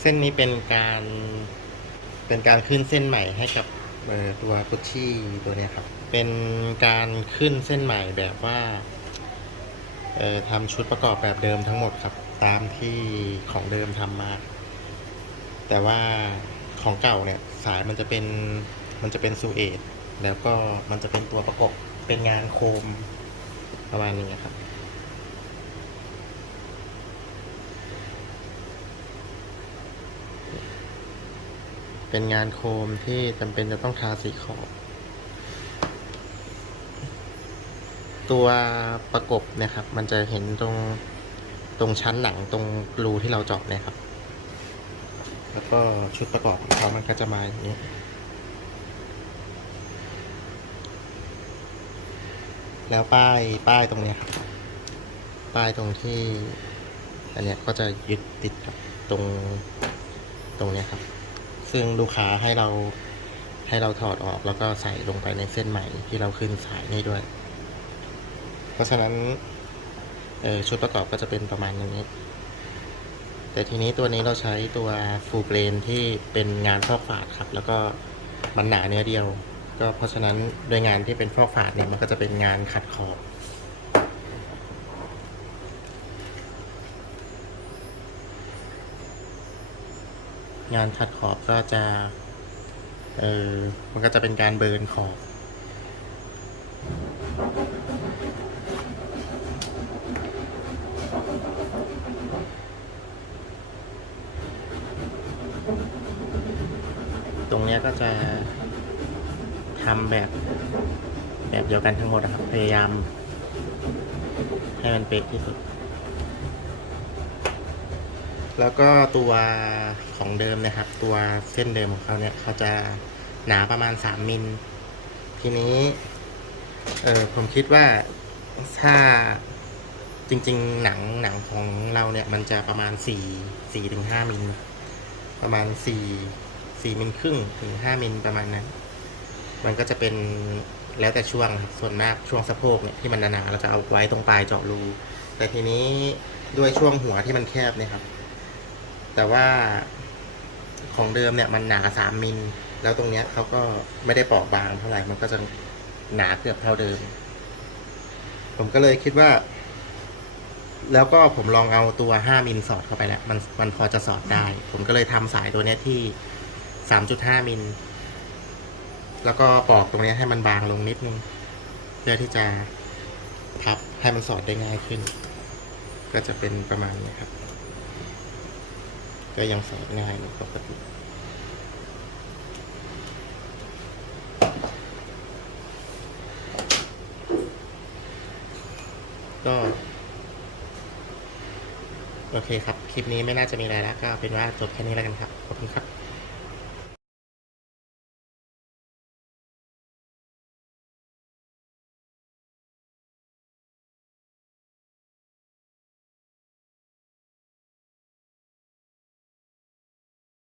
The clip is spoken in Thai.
เส้นนี้เป็นการเป็นการขึ้นเส้นใหม่ให้กับตัวกุชชี่ตัวนี้ครับ เป็นการขึ้นเส้นใหม่แบบว่าทำชุดประกอบแบบเดิมทั้งหมดครับ ตามที่ของเดิมทำมา แต่ว่าของเก่าเนี่ยสายมันจะเป็นมันจะเป็นซูเอตแล้วก็มันจะเป็นตัวประกบเป็นงานโคมประมาณนี้ครับ เป็นงานโคมที่จำเป็นจะต้องทาสีขอบ ตัวประกบนะครับ มันจะเห็นตรงตรงชั้นหนังตรงรูที่เราเจาะเนี่ยครับ แล้วก็ชุดประกอบของเขามันก็จะมาอย่างนี้แล้วป้ายป้ายตรงเนี้ยครับ ป้ายตรงที่ อันเนี้ยก็จะยึดติดกับตรงตรงเนี้ยครับ ซึ่งลูกค้าให้เราให้เราถอดออกแล้วก็ใส่ลงไปในเส้นใหม่ที่เราขึ้นสายนี่ด้วย เพราะฉะนั้นออชุดประกอบก็จะเป็นประมาณนี้ แต่ทีนี้ตัวนี้เราใช้ตัวฟูเ a รนที่เป็นงานฟอกฝาดครับ แล้วก็มันหนาเนื้อเดียว ก็เพราะฉะนั้นด้วยงานที่เป็นฟอกฝาดเนี่ยมันก็จะเป็นงานขัดขอบ งานขัดขอบก็จะเออมันก็จะเป็นการเบิร์นขอบตรงเนี้ยก็จะทำแบบแบบเดียวกันทั้งหมดนะครับ พยายามให้มันเป๊ะที่สุด แล้วก็ตัวของเดิมนะครับ ตัวเส้นเดิมของเขาเนี่ยเขาจะหนาประมาณ 3 มิล ทีนี้เออผมคิดว่าถ้าจริง ๆ หนังหนังของเราเนี่ย มันจะประมาณ 4 4ถึง5มิล ประมาณ 4 4มิลครึ่งถึง 5มิลประมาณนั้น มันก็จะเป็นแล้วแต่ช่วงส่วนมากช่วงสะโพกเนี่ยที่มันหนาๆเราจะเอาไว้ตรงปลายเจาะรูแต่ทีนี้ด้วยช่วงหัวที่มันแคบเนี่ยครับ แต่ว่าของเดิมเนี่ยมันหนาสามมิล แล้วตรงเนี้ยเขาก็ไม่ได้ปอกบางเท่าไหร่ มันก็จะหนาเกือบเท่าเดิม ผมก็เลยคิดว่า แล้วก็ผมลองเอาตัวห้ามิลสอดเข้าไปแล้ว มันมันพอจะสอดได้ ผมก็เลยทำสายตัวเนี้ยที่สามจุดห้ามิล แล้วก็ปอกตรงเนี้ยให้มันบางลงนิดนึง เพื่อที่จะพับให้มันสอดได้ง่ายขึ้น ก็จะเป็นประมาณนี้ครับ ก็ยังใส่ง่ายเหมือนปกติก็โอเคครับ คลิปนี้ไม่น่าจะมีอะไรแล้ว ก็เป็นว่าจบแค่นี้แล้วกันครับ ขอบคุณครับ